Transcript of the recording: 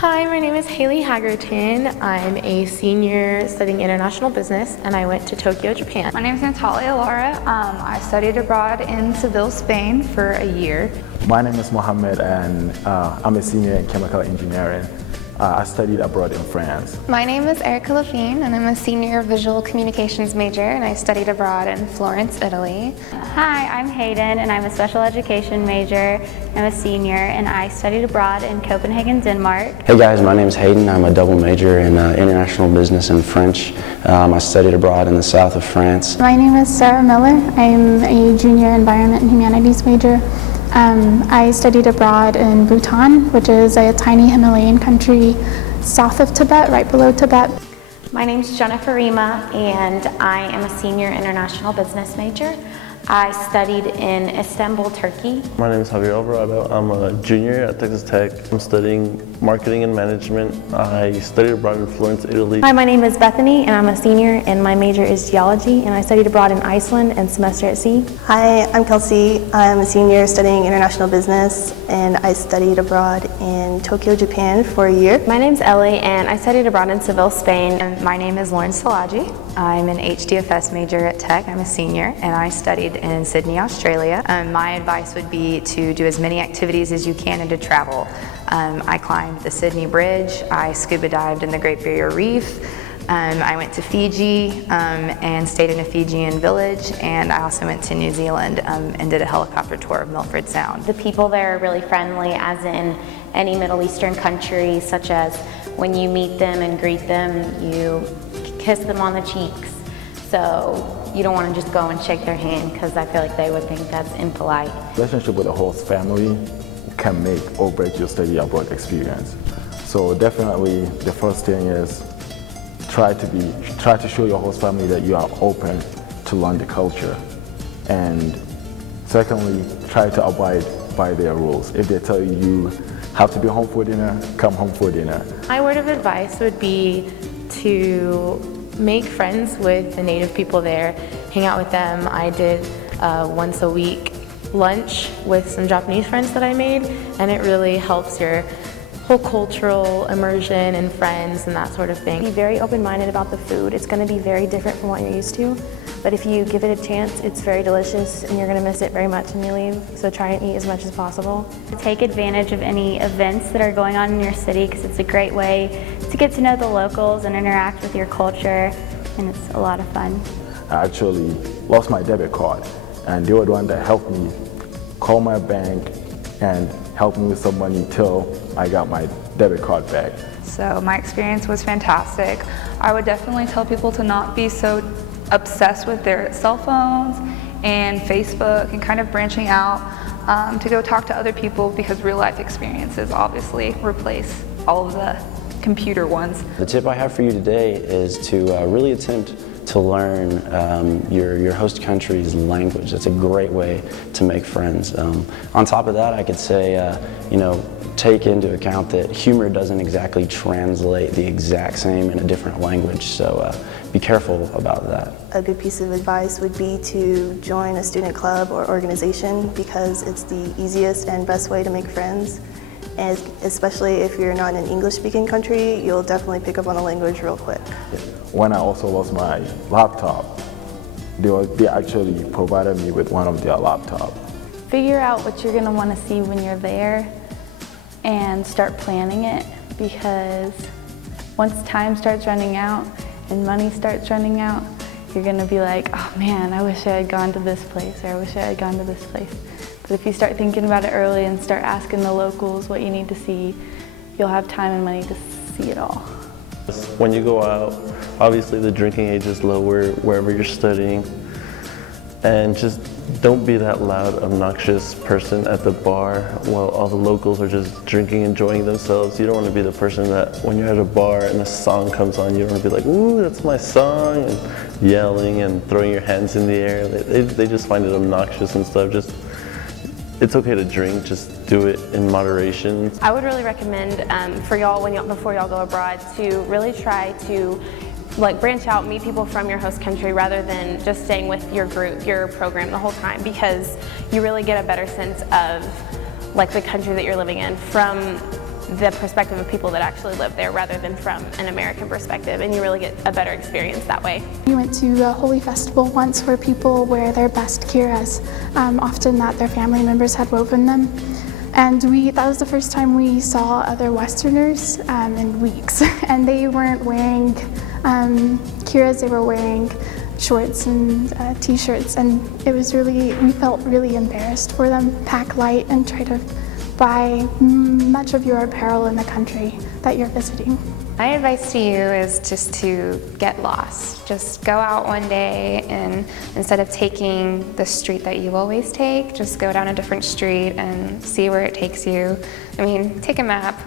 Hi, my name is Haley Haggerton. I'm a senior studying international business, and I went to Tokyo, Japan. My name is Natalia Lara. I studied abroad in Seville, Spain for a year. My name is Mohammed, and I'm a senior in chemical engineering. I studied abroad in France. My name is Erica Lafine, and I'm a senior visual communications major, and I studied abroad in Florence, Italy. Hi, I'm Hayden, and I'm a special education major. I'm a senior, and I studied abroad in Copenhagen, Denmark. Hey guys, my name is Hayden. I'm a double major in international business and French. I studied abroad in the south of France. My name is Sarah Miller. I'm a junior environment and humanities major. I studied abroad in Bhutan, which is a tiny Himalayan country south of Tibet, right below Tibet. My name is Jennifer Rima, and I am a senior international business major. I studied in Istanbul, Turkey. My name is Javier Alvarado. I'm a junior at Texas Tech. I'm studying marketing and management. I studied abroad in Florence, Italy. Hi, my name is Bethany, and I'm a senior, and my major is geology, and I studied abroad in Iceland and semester at sea. Hi, I'm Kelsey. I'm a senior studying international business, and I studied abroad in Tokyo, Japan for a year. My name's Ellie, and I studied abroad in Seville, Spain. And my name is Lauren Salaji. I'm an HDFS major at Tech. I'm a senior, and I studied in Sydney, Australia. My advice would be to do as many activities as you can and to travel. I climbed the Sydney Bridge, I scuba dived in the Great Barrier Reef, I went to Fiji and stayed in a Fijian village, and I also went to New Zealand and did a helicopter tour of Milford Sound. The people there are really friendly, as in any Middle Eastern country, such as when you meet them and greet them, you kiss them on the cheeks. So you don't want to just go and shake their hand, because I feel like they would think that's impolite. Relationship with the host family can make or break your study abroad experience. So definitely the first thing is try to show your host family that you are open to learn the culture. And secondly, try to abide by their rules. If they tell you you have to be home for dinner, come home for dinner. My word of advice would be to make friends with the native people there, hang out with them. I did once a week lunch with some Japanese friends that I made, and it really helps your whole cultural immersion and friends and that sort of thing. Be very open-minded about the food. It's going to be very different from what you're used to, but if you give it a chance, it's very delicious, and you're going to miss it very much when you leave, so try and eat as much as possible. Take advantage of any events that are going on in your city, because it's a great way to get to know the locals and interact with your culture, and it's a lot of fun. I actually lost my debit card, and they were the one that helped me call my bank and helped me with some money till I got my debit card back. So my experience was fantastic. I would definitely tell people to not be so obsessed with their cell phones and Facebook, and kind of branching out to go talk to other people, because real life experiences obviously replace all of the computer ones. The tip I have for you today is to really attempt to learn your host country's language. It's a great way to make friends. On top of that, I could say, take into account that humor doesn't exactly translate the exact same in a different language, so be careful about that. A good piece of advice would be to join a student club or organization, because it's the easiest and best way to make friends. And especially if you're not in an English-speaking country, you'll definitely pick up on a language real quick. When I also lost my laptop, they actually provided me with one of their laptops. Figure out what you're going to want to see when you're there and start planning it, because once time starts running out and money starts running out, you're going to be like, oh man, I wish I had gone to this place, or I wish I had gone to this place. But if you start thinking about it early and start asking the locals what you need to see, you'll have time and money to see it all. When you go out, obviously the drinking age is lower wherever you're studying, and just don't be that loud, obnoxious person at the bar while all the locals are just drinking, enjoying themselves. You don't want to be the person that when you're at a bar and a song comes on, you don't want to be like, ooh, that's my song, and yelling and throwing your hands in the air. They just find it obnoxious and stuff. It's okay to drink, just do it in moderation. I would really recommend for y'all, before y'all go abroad, to really try to branch out, meet people from your host country, rather than just staying with your group, your program the whole time, because you really get a better sense of the country that you're living in from the perspective of people that actually live there rather than from an American perspective, and you really get a better experience that way. We went to a holy festival once where people wear their best kiras, often that their family members had woven them. And that was the first time we saw other Westerners in weeks. And they weren't wearing kiras, they were wearing shorts and t-shirts. And it was we felt really embarrassed for them. Pack light and try to buy much of your apparel in the country that you're visiting. My advice to you is just to get lost. Just go out one day and instead of taking the street that you always take, just go down a different street and see where it takes you. I mean, take a map.